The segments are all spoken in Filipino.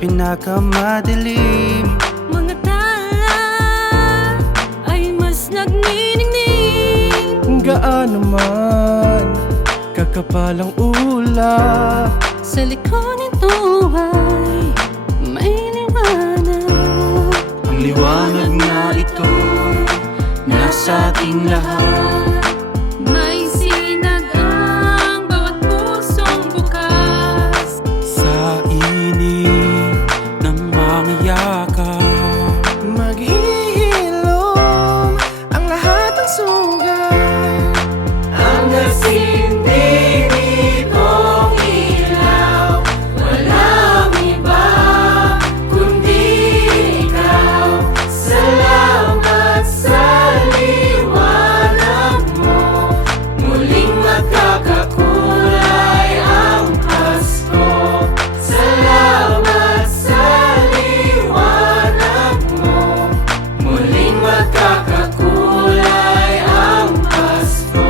pinakamadilim. Mga tala ay mas nagniningning. Gaano man kakapalang ulap, Sa likod nito ay may liwanag. ang liwanag na ito nasa ating lahat. May sinag ang bawat pusong bukas. Sa init ng mga yakap, maghihilom ang lahat ng sugat. Ang nagsindi nitong ilaw, walang iba kundi ikaw. Salamat sa liwanag mo, muling magkakakulay ang Pasko. Salamat sa liwanag mo, muling magkakakulay ang Pasko.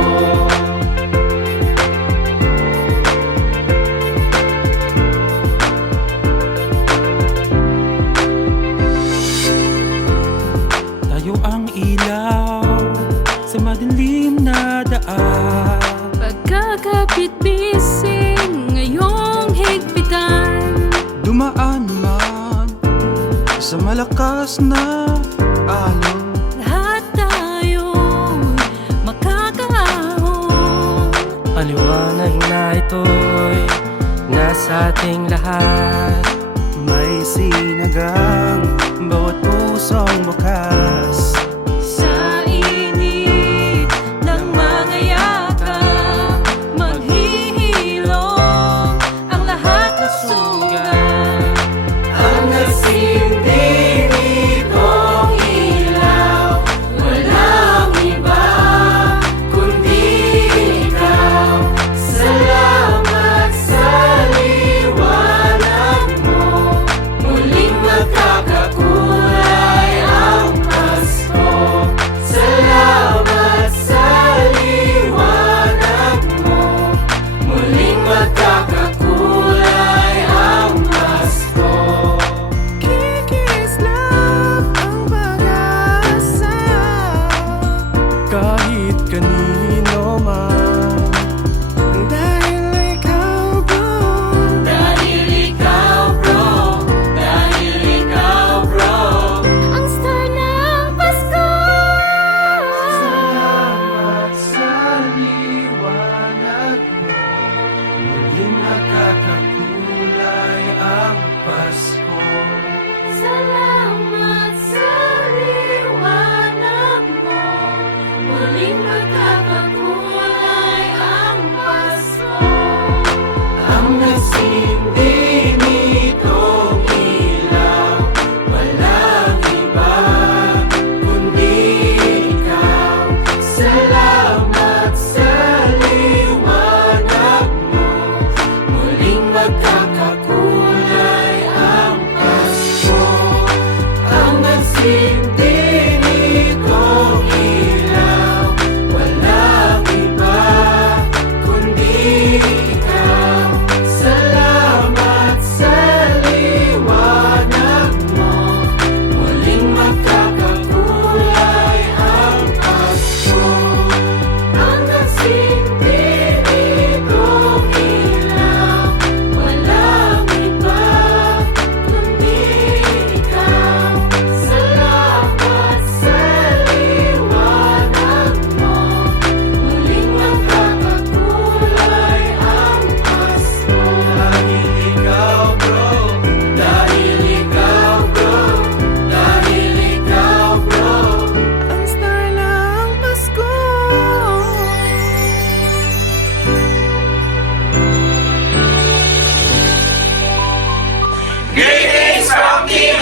Tayo ang ilaw sa madilim na daan. Pagkakapit-bising ngayong higpitan. Dumaan man sa malakas na alon, Lahat tayo'y makakaahon. Ang liwanag na ito'y nasa ating lahat. may sinagang bawat pusong bukas. Sa init ng mga yakap, maghihilom ang lahat ng sugat. Ang nagsindi nitong ilaw, walang iba kundi ikaw. Salamat sa liwanag mo, muling magkakakulay ang Pasko. Salamat sa liwanag mo, muling magkakakulay ang Pasko. Kikislap ang pag-asa, kahit kanino man. Dahil ikaw bro, dahil ikaw bro, dahil ikaw bro. Ang star ng Pasko. Salamat sa liwanag mo, muling magkakakulay ang Pasko. Salamat sa liwanag mo, muling magkakakulay ang Pasko. Ang nagsindi nitong ilaw, walang iba kundi ikaw. Salamat sa liwanag mo, muling magkakakulay ang Pasko. Ang nagsindi nitong ilaw, walang iba kundi ikaw. Salamat sa liwanag mo, muling magkakakulay ang Pasko. Ang nagsindi nitong ilaw, walang iba kundi ikaw. Salamat sa liwanag mo, muling magkakakulay ang Pasko. Dahil ikaw bro, dahil ikaw bro, dahil ikaw bro, ang star ng Pasko. Greetings from Team